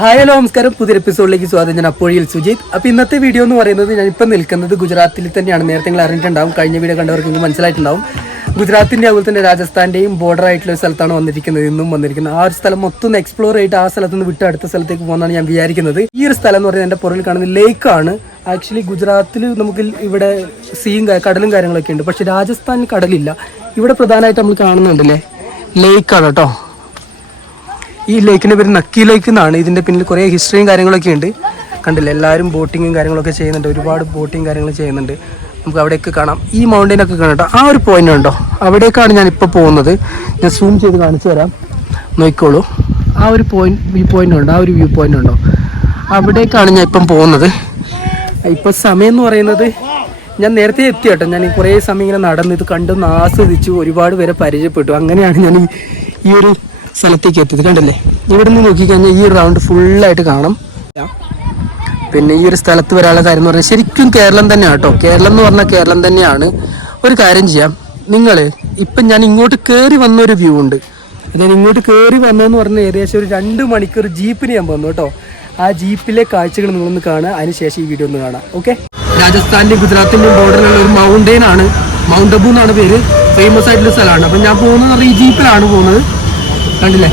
Hi hello നമസ്കാരം. പുതിയ എപ്പിസോഡിലേക്ക് സ്വാഗതം. ഞാൻ അപ്പോഴിൽ സുജിത്. അപ്പോൾ ഇന്നത്തെ വീഡിയോ എന്ന് പറയുന്നത് ഞാനിപ്പോൾ നിൽക്കുന്നത് ഗുജറാത്തിൽ തന്നെയാണ്. നേരത്തെ നിങ്ങൾ അറിഞ്ഞിട്ടുണ്ടാവും, കഴിഞ്ഞ വീഡിയോ കണ്ടവർക്ക് നിങ്ങൾക്ക് മനസ്സിലായിട്ടുണ്ടാവും. ഗുജറാത്തിൻ്റെ അതുപോലെ തന്നെ രാജസ്ഥാൻ്റെയും ബോർഡർ ആയിട്ടുള്ള ഒരു സ്ഥലത്താണ് വന്നിരിക്കുന്നത്. ഇന്നും വന്നിരിക്കുന്നത് ആ ഒരു സ്ഥലം മൊത്തം എക്സ്പ്ലോർ ചെയ്തിട്ട് ആ സ്ഥലത്ത് നിന്ന് വിട്ട് അടുത്ത സ്ഥലത്തേക്ക് പോകുന്നതാണ് ഞാൻ വിചാരിക്കുന്നത്. ഈ ഒരു സ്ഥലം എന്ന് പറയുന്നത് എൻ്റെ പുറകിൽ കാണുന്ന ലേക്കാണ്. ആക്ച്വലി ഗുജറാത്തിൽ നമുക്ക് ഇവിടെ സീയും കടലും കാര്യങ്ങളൊക്കെ ഉണ്ട്, പക്ഷേ രാജസ്ഥാനിൽ കടലില്ല. ഇവിടെ പ്രധാനമായിട്ട് നമ്മൾ കാണുന്നുണ്ടല്ലേ ലേക്കാണ് കേട്ടോ. ഈ ലേക്കിൻ്റെ പേര് നക്കി ലേക്ക് എന്നാണ്. ഇതിൻ്റെ പിന്നിൽ കുറേ ഹിസ്റ്ററിയും കാര്യങ്ങളൊക്കെ ഉണ്ട്. കണ്ടില്ലേ, എല്ലാവരും ബോട്ടിങ്ങും കാര്യങ്ങളൊക്കെ ചെയ്യുന്നുണ്ട്. ഒരുപാട് ബോട്ടിങ് കാര്യങ്ങൾ ചെയ്യുന്നുണ്ട്. നമുക്ക് അവിടെയൊക്കെ കാണാം. ഈ മൗണ്ടൈനൊക്കെ കാണട്ടോ. ആ ഒരു പോയിന്റ് ഉണ്ടോ, അവിടേക്കാണ് ഞാനിപ്പോൾ പോകുന്നത്. ഞാൻ സൂം ചെയ്ത് കാണിച്ചു തരാം, നോക്കിക്കോളൂ. ആ ഒരു വ്യൂ പോയിന്റ് ഉണ്ടോ, ആ ഒരു വ്യൂ പോയിന്റ് ഉണ്ടോ, അവിടേക്കാണ് ഞാൻ ഇപ്പം പോകുന്നത്. ഇപ്പം സമയം എന്ന് പറയുന്നത് ഞാൻ നേരത്തെ എത്തി കേട്ടോ. ഞാൻ കുറേ സമയം ഇങ്ങനെ നടന്ന് ഇത് കണ്ടൊന്ന് ആസ്വദിച്ചു, ഒരുപാട് പേരെ പരിചയപ്പെട്ടു. അങ്ങനെയാണ് ഞാൻ ഈ ഒരു സ്ഥലത്തേക്ക് എത്തിയത്. കണ്ടല്ലേ, ഇവിടെ നിന്ന് നോക്കിക്കഴിഞ്ഞാൽ ഈ റൗണ്ട് ഫുള്ളായിട്ട് കാണാം. പിന്നെ ഈ ഒരു സ്ഥലത്ത് വരാനുള്ള കാര്യം എന്ന് പറഞ്ഞാൽ ശരിക്കും കേരളം തന്നെയാണ് കേട്ടോ. കേരളം എന്ന് പറഞ്ഞാൽ കേരളം തന്നെയാണ്. ഒരു കാര്യം ചെയ്യാം, നിങ്ങൾ ഇപ്പം ഞാൻ ഇങ്ങോട്ട് കയറി വന്നൊരു വ്യൂ ഉണ്ട്. ഞാൻ ഇങ്ങോട്ട് കയറി വന്നതെന്ന് പറഞ്ഞാൽ ഏകദേശം ഒരു 2 മണിക്കൂർ ജീപ്പിന് ഞാൻ വന്നു കേട്ടോ. ആ ജീപ്പിലെ കാഴ്ചകൾ നിങ്ങളൊന്ന് കാണുക, അതിനുശേഷം ഈ വീഡിയോ ഒന്ന് കാണാം. ഓക്കെ. രാജസ്ഥാൻ്റെയും ഗുജറാത്തിൻ്റെയും ബോർഡറിലുള്ള ഒരു മൗണ്ടെയിൻ ആണ്, മൗണ്ട് അബു എന്നാണ് പേര്. ഫേമസ് ആയിട്ടുള്ള സ്ഥലമാണ്. അപ്പം ഞാൻ പോകുന്നത് ഈ ജീപ്പിലാണ് പോകുന്നത്. കണ്ടില്ലേ,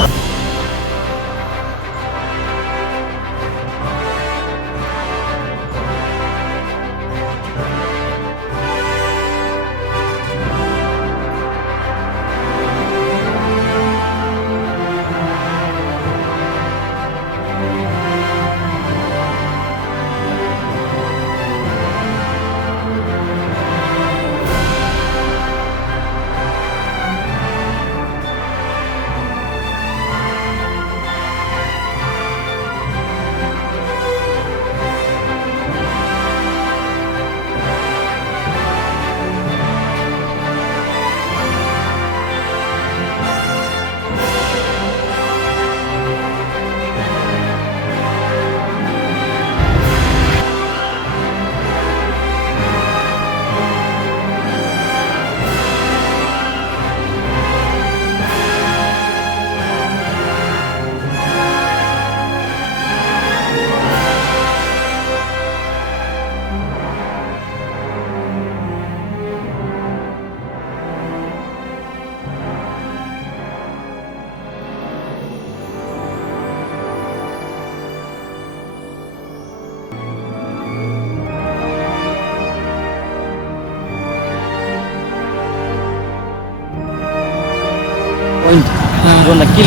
वो नक्की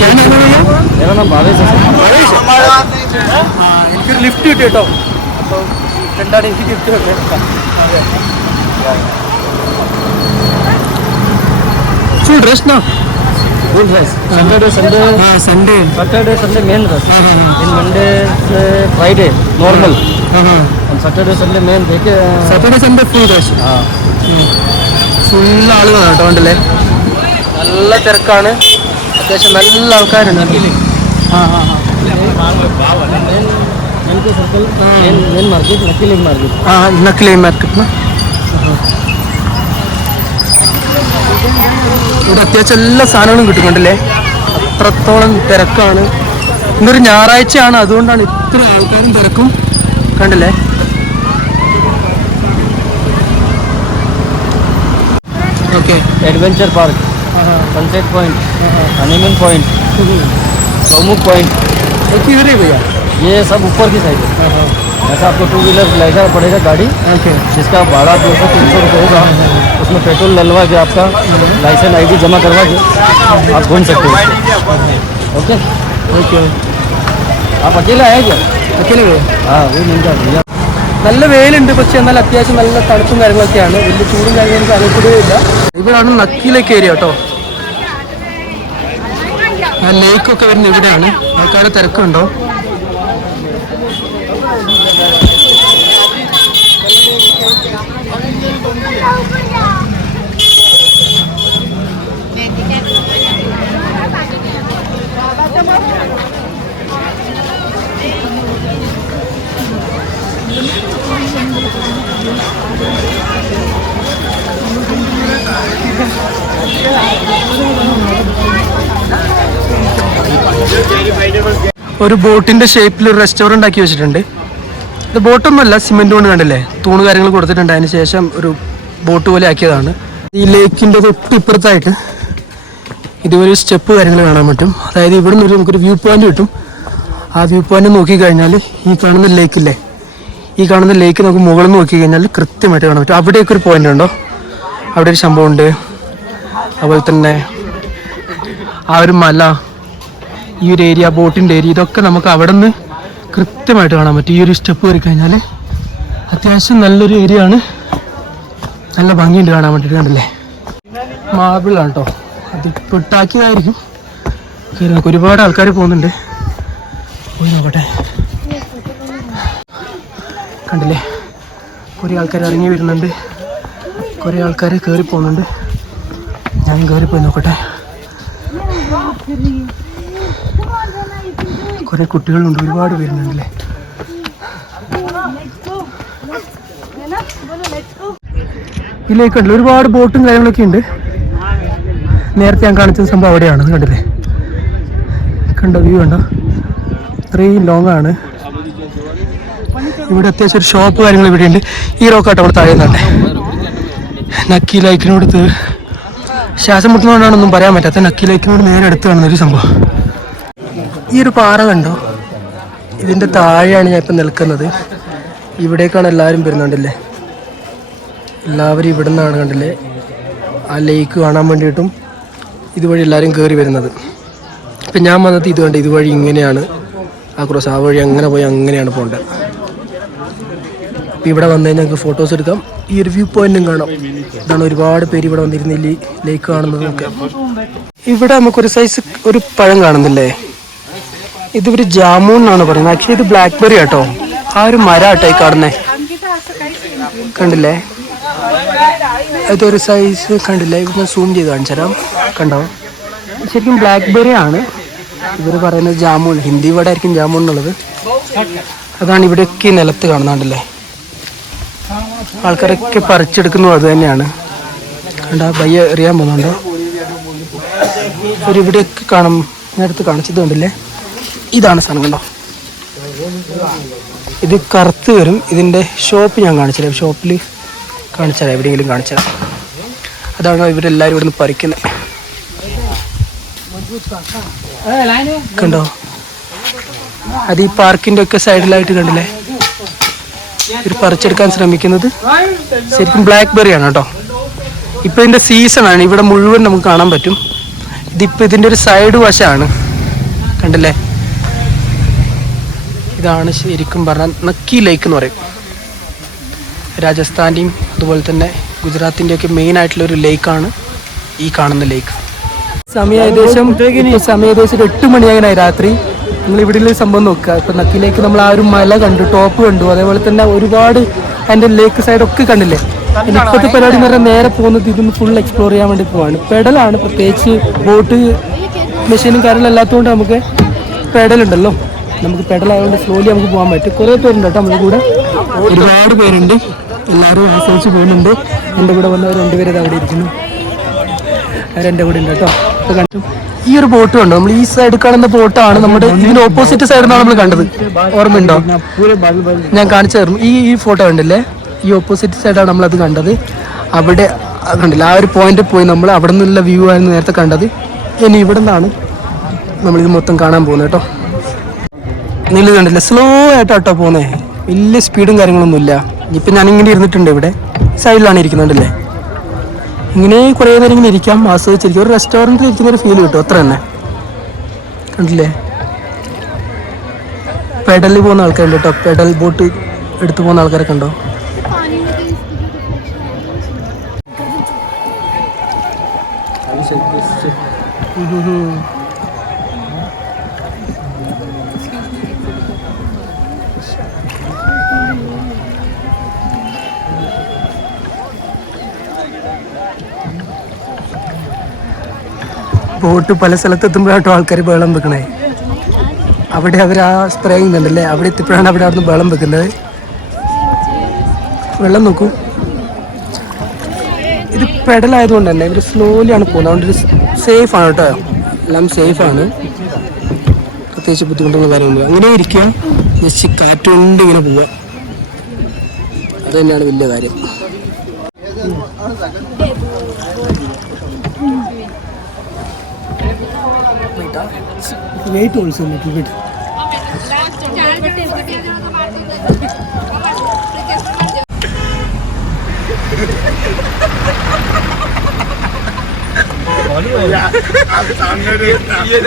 मेरा नाम भावेश है। എനിക്കൊരു ലിഫ്റ്റ് കിട്ടി കേട്ടോ. അപ്പോൾ രണ്ടാണ് എനിക്ക് ഗിഫ്റ്റ് വെക്കാം. ഫുൾ റെസ്റ്റ് ना, फुल रेस्ट. सैटरडे संडे मेन रेस्ट. इन मंडे से फ्राइडे नॉर्मल. सैटरडे संडे मेन देखे. Saturday Sunday full rest. Full ആളുകളാണ് കേട്ടോ. കണ്ടല്ലേ, നല്ല തിരക്കാണ്. അത്യാവശ്യം നല്ല ആൾക്കാരുണ്ട്. നക്കിലി മാർക്കറ്റ് ഇവിടെ അത്യാവശ്യം എല്ലാ സാധനങ്ങളും കിട്ടുന്നുണ്ടല്ലേ. അത്രത്തോളം തിരക്കാണ്. ഇന്നൊരു ഞായറാഴ്ചയാണ്, അതുകൊണ്ടാണ് ഇത്ര ആൾക്കാരും തിരക്കും. കണ്ടില്ലേ, okay. Adventure park, sunset point, honeymoon point, Gaumukh point, किधर है भैया? ये सब ऊपर की साइड है. ऐसा आपको 2 व्हीलर लाइका पड़ेगा गाड़ी, जिसका भाड़ा 200-300 रुपये होगा. उसमें पेट्रोल डलवा के आपका लाइसेंस ID जमा करवा के आप घूम सकते हो. Okay okay. आप अकेला है क्या? अकेले गए? हाँ, वो मिल जाएगा. നല്ല വെയിലുണ്ട്, പക്ഷെ എന്നാൽ അത്യാവശ്യം നല്ല തണുപ്പും കാര്യങ്ങളൊക്കെയാണ്. വലിയ ചൂടും കാര്യങ്ങളും അറിയപ്പെടുകയില്ല. ഇവിടാണ് നക്കിലേക്ക് ഏരിയ കേട്ടോ. ആ ലേക്കൊക്കെ വരുന്നത് ഇവിടെയാണ്. ആൾക്കാരുടെ തിരക്കുണ്ടോ. ഒരു ബോട്ടിൻ്റെ ഷേപ്പിൽ ഒരു റെസ്റ്റോറൻ്റ് ആക്കി വെച്ചിട്ടുണ്ട്. ഇത് ബോട്ടൊന്നുമല്ല, സിമെൻറ്റ് കൊണ്ട് കണ്ടില്ലേ, തൂണ് കാര്യങ്ങൾ കൊടുത്തിട്ടുണ്ട്. അതിന് ശേഷം ഒരു ബോട്ട് പോലെ ആക്കിയതാണ്. ഈ ലേക്കിൻ്റെ തൊട്ടിപ്പുറത്തായിട്ട് ഇതുപോലെ സ്റ്റെപ്പ് കാര്യങ്ങൾ കാണാൻ പറ്റും. അതായത് ഇവിടെ നിന്ന് നമുക്കൊരു വ്യൂ പോയിന്റ് കിട്ടും. ആ വ്യൂ പോയിന്റ് നോക്കിക്കഴിഞ്ഞാൽ ഈ കാണുന്ന ലേക്കില്ലേ, ഈ കാണുന്ന ലേക്ക് നമുക്ക് മുകളിൽ നിന്ന് നോക്കിക്കഴിഞ്ഞാൽ കൃത്യമായിട്ട് കാണാൻ പറ്റും. അവിടെയൊക്കെ ഒരു പോയിന്റ് ഉണ്ടോ, അവിടെ ഒരു സംഭവമുണ്ട്. അതുപോലെ തന്നെ ആ ഒരു മല, ഈ ഒരു ഏരിയ, ബോട്ടിൻ്റെ ഏരിയ, ഇതൊക്കെ നമുക്ക് അവിടെ നിന്ന് കൃത്യമായിട്ട് കാണാൻ പറ്റും. ഈ ഒരു സ്റ്റെപ്പ് കയറി കഴിഞ്ഞാൽ അത്യാവശ്യം നല്ലൊരു ഏരിയ ആണ്. നല്ല ഭംഗിയുണ്ട് കാണാൻ വേണ്ടിയിട്ട്. കണ്ടില്ലേ, മാർബിളാണ് കേട്ടോ, അത് പൊട്ടാക്കിയതായിരിക്കും. ഒരുപാട് ആൾക്കാർ പോകുന്നുണ്ട്, പോയി നോക്കട്ടെ. കണ്ടില്ലേ, കുറേ ആൾക്കാർ ഇറങ്ങി വരുന്നുണ്ട്, കുറേ ആൾക്കാർ കയറി പോകുന്നുണ്ട്. ഞാൻ കയറി പോയി നോക്കട്ടെ. കുറേ കുട്ടികളുണ്ട്, ഒരുപാട് വരുന്നുണ്ടല്ലേ. ഇതിലേക്ക് കണ്ടില്ല, ഒരുപാട് ബോട്ടും കാര്യങ്ങളൊക്കെ ഉണ്ട്. നേരത്തെ ഞാൻ കാണിച്ച സംഭവം അവിടെയാണ്. കണ്ടില്ലേ, കണ്ടോ, വ്യൂ കണ്ടോ, ഇത്രയും ലോങ് ആണ്. ഇവിടെ അത്യാവശ്യം ഒരു ഷോപ്പ് കാര്യങ്ങൾ ഇവിടെ ഉണ്ട്. ഈ റോക്കാട്ടോ അവിടെ താഴെന്നുണ്ട്. നക്കി ലൈക്കിനോട് ശ്വാസം മുട്ടുന്നതുകൊണ്ടാണൊന്നും പറയാൻ പറ്റാത്ത, നക്കി ലൈക്കിനോട് നേരെ അടുത്ത് കാണുന്നൊരു സംഭവം. ഈ ഒരു പാറ കണ്ടോ, ഇതിൻ്റെ താഴെയാണ് ഞാൻ ഇപ്പം നിൽക്കുന്നത്. ഇവിടേക്കാണ് എല്ലാവരും വരുന്നുണ്ടല്ലേ, എല്ലാവരും ഇവിടെ നിന്നാണ് കണ്ടില്ലേ ആ ലേക്ക് കാണാൻ വേണ്ടിയിട്ടും ഇതുവഴി എല്ലാവരും കയറി വരുന്നത്. ഇപ്പം ഞാൻ വന്നത് ഇതുകൊണ്ട് ഇതുവഴി ഇങ്ങനെയാണ് ആ ക്രോസ്, ആ വഴി അങ്ങനെ പോയി അങ്ങനെയാണ് പോകേണ്ടത്. ഇപ്പം ഇവിടെ വന്നു കഴിഞ്ഞാൽ ഞങ്ങൾക്ക് ഫോട്ടോസ് എടുക്കാം, ഈ ഒരു വ്യൂ പോയിന്റും കാണാം. ഇതാണ് ഒരുപാട് പേര് ഇവിടെ വന്നിരുന്ന ഈ ലേക്ക് കാണുന്നതൊക്കെ. ഇവിടെ നമുക്കൊരു സൈസ് ഒരു പഴം കാണുന്നില്ലേ, ഇതൊരു ജാമൂൻ എന്നാണ് പറയുന്നത്. ആക്ച്വലി ഇത് ബ്ലാക്ക്ബെറി ആട്ടോ. ആ ഒരു മരം ആട്ടോ ഈ കാണുന്നേ, കണ്ടില്ലേ, ഇതൊരു സൈസ് കണ്ടില്ലേ. ഇവിടുന്ന് സൂം ചെയ്ത് കാണിച്ചു തരാം, കണ്ടോ, ശരിക്കും ബ്ലാക്ക്ബെറി ആണ്. ഇവർ പറയുന്നത് ജാമൂൻ, ഹിന്ദി വേർഡ് ആയിരിക്കും ജാമൂൻ എന്നുള്ളത്. അതാണ് ഇവിടെയൊക്കെ നിലത്ത് കാണുന്നുണ്ടല്ലേ, ആൾക്കാരൊക്കെ പറിച്ചെടുക്കുന്നത് അത് തന്നെയാണ്. കണ്ടാ പയ്യ എറിയാൻ പോകുന്നുണ്ടോ, ഒരു ഇവിടെയൊക്കെ കാണും. നേരത്തെ കാണിച്ചത് കണ്ടില്ലേ, ഇതാണ് സാധനം കണ്ടോ, ഇത് കറുത്ത് വരും. ഇതിൻ്റെ ഷോപ്പ് ഞാൻ കാണിച്ചുതരാം, ഷോപ്പിൽ കാണിച്ചുതരാം, എവിടെയെങ്കിലും കാണിച്ചുതരാം. അതാണ് ഇവരെല്ലാവരും ഇവിടെ നിന്ന് പറിക്കുന്നത്. കണ്ടോ, അത് ഈ പാർക്കിൻ്റെ ഒക്കെ സൈഡിലായിട്ട് കണ്ടില്ലേ, ഇവർ പറിച്ചെടുക്കാൻ ശ്രമിക്കുന്നത് ശരിക്കും ബ്ലാക്ക്ബെറി ആണ് കേട്ടോ. ഇപ്പം ഇതിൻ്റെ സീസണാണ്, ഇവിടെ മുഴുവൻ നമുക്ക് കാണാൻ പറ്റും. ഇതിപ്പോൾ ഇതിൻ്റെ ഒരു സൈഡ് വശമാണ്, കണ്ടില്ലേ. ഇതാണ് ശരിക്കും പറഞ്ഞാൽ നക്കി ലേക്ക് എന്ന് പറയും. രാജസ്ഥാൻ്റെയും അതുപോലെ തന്നെ ഗുജറാത്തിൻ്റെയൊക്കെ മെയിൻ ആയിട്ടുള്ളൊരു ലേക്കാണ് ഈ കാണുന്ന ലേക്ക്. സമയം ഏകദേശം ഒരു 8 മണിയാകാനായി രാത്രി. നിങ്ങൾ ഇവിടെ സംഭവം നോക്കുക. ഇപ്പം നക്കിലേക്ക് നമ്മൾ ആ ഒരു മല കണ്ടു, ടോപ്പ് കണ്ടു, അതേപോലെ തന്നെ ഒരുപാട് അതിൻ്റെ ലേക്ക് സൈഡൊക്കെ കണ്ടില്ലേ. ഇപ്പോഴത്തെ പരിപാടി എന്ന് പറഞ്ഞാൽ നേരെ പോകുന്നത് ഇതൊന്ന് ഫുൾ എക്സ്പ്ലോർ ചെയ്യാൻ വേണ്ടി പോവാണ്. പെഡലാണ്, പ്രത്യേകിച്ച് ബോട്ട് മെഷീനും കാര്യങ്ങളും അല്ലാത്തതുകൊണ്ട് നമുക്ക് പെഡലുണ്ടല്ലോ, നമുക്ക് പെഡലായതുകൊണ്ട് സ്ലോലി നമുക്ക് പോകാൻ പറ്റും. കുറേ പേരുണ്ട് കേട്ടോ നമ്മുടെ കൂടെ, ഒരുപാട് പേരുണ്ട്, എല്ലാവരും ആസ്വദിച്ച് പോകുന്നുണ്ട്. എൻ്റെ കൂടെ വന്നവർ 2 പേര് അവിടെ ഇരിക്കുന്നു, അവരെൻ്റെ കൂടെ ഉണ്ട് കേട്ടോ. ഇപ്പോൾ കണ്ടു ഈ ഒരു ബോട്ട് കണ്ടോ, നമ്മൾ ഈ സൈഡ് കാണുന്ന ബോട്ടാണ് നമ്മുടെ ഇതിൻ്റെ ഓപ്പോസിറ്റ് സൈഡിൽ നിന്നാണ് നമ്മൾ കണ്ടത്, ഓർമ്മയുണ്ടോ? ഞാൻ കാണിച്ചു തരും. ഈ ഫോട്ടോ കണ്ടില്ലേ, ഈ ഓപ്പോസിറ്റ് സൈഡാണ് നമ്മളത് കണ്ടത്. അവിടെ കണ്ടില്ല, ആ ഒരു പോയിന്റ് പോയി നമ്മൾ അവിടെ നിന്നുള്ള വ്യൂ ആയിരുന്നു നേരത്തെ കണ്ടത്. ഇനി ഇവിടെ നിന്നാണ് നമ്മളിത് മൊത്തം കാണാൻ പോകുന്നത് കേട്ടോ. നിങ്ങൾ കണ്ടില്ല, സ്ലോ ആയിട്ടാട്ടോ പോകുന്നത്, വലിയ സ്പീഡും കാര്യങ്ങളൊന്നുമില്ല. ഇപ്പം ഞാനിങ്ങനെ ഇരുന്നിട്ടുണ്ട്, ഇവിടെ സൈഡിലാണ് ഇരിക്കുന്നുണ്ടല്ലേ. ഇങ്ങനെ കുറേ നേരം ഇങ്ങനെ ഇരിക്കാം, ആസ്വദിച്ചിരിക്കും. ഒരു റെസ്റ്റോറൻറ്റിൽ ഇരിക്കുന്ന ഒരു ഫീൽ കിട്ടും, അത്ര തന്നെ. കണ്ടില്ലേ, പെഡലിൽ പോകുന്ന ആൾക്കാരുണ്ട് കേട്ടോ, പെഡൽ ബോട്ട് എടുത്തു പോകുന്ന ആൾക്കാരൊക്കെ ഉണ്ടോ. ബോട്ട് പല സ്ഥലത്തെത്തുമ്പോഴാട്ടോ ആൾക്കാർ ബഹളം വെക്കണേ. അവിടെ അവർ ആ സ്പ്രേ ചെയ്യുന്നുണ്ടല്ലേ, അവിടെ എത്തിയപ്പോഴാണ് അവിടെ നിന്ന് ബഹളം വെക്കുന്നത്. വെള്ളം നോക്കൂ, ഇത് പെഡലായതുകൊണ്ട് തന്നെ ഇവർ സ്ലോലിയാണ് പോകുന്നത്, അതുകൊണ്ട് സേഫാണ് കേട്ടോ, എല്ലാം സേഫാണ്. പ്രത്യേകിച്ച് ബുദ്ധിമുട്ടുള്ള കാര്യമൊന്നുമില്ല. അങ്ങനെ ഇരിക്കുക, ജസ്റ്റ് കാറ്റുകൊണ്ട് ഇങ്ങനെ പോവുക, അത് തന്നെയാണ് വലിയ കാര്യം. Wait also a little bit. ये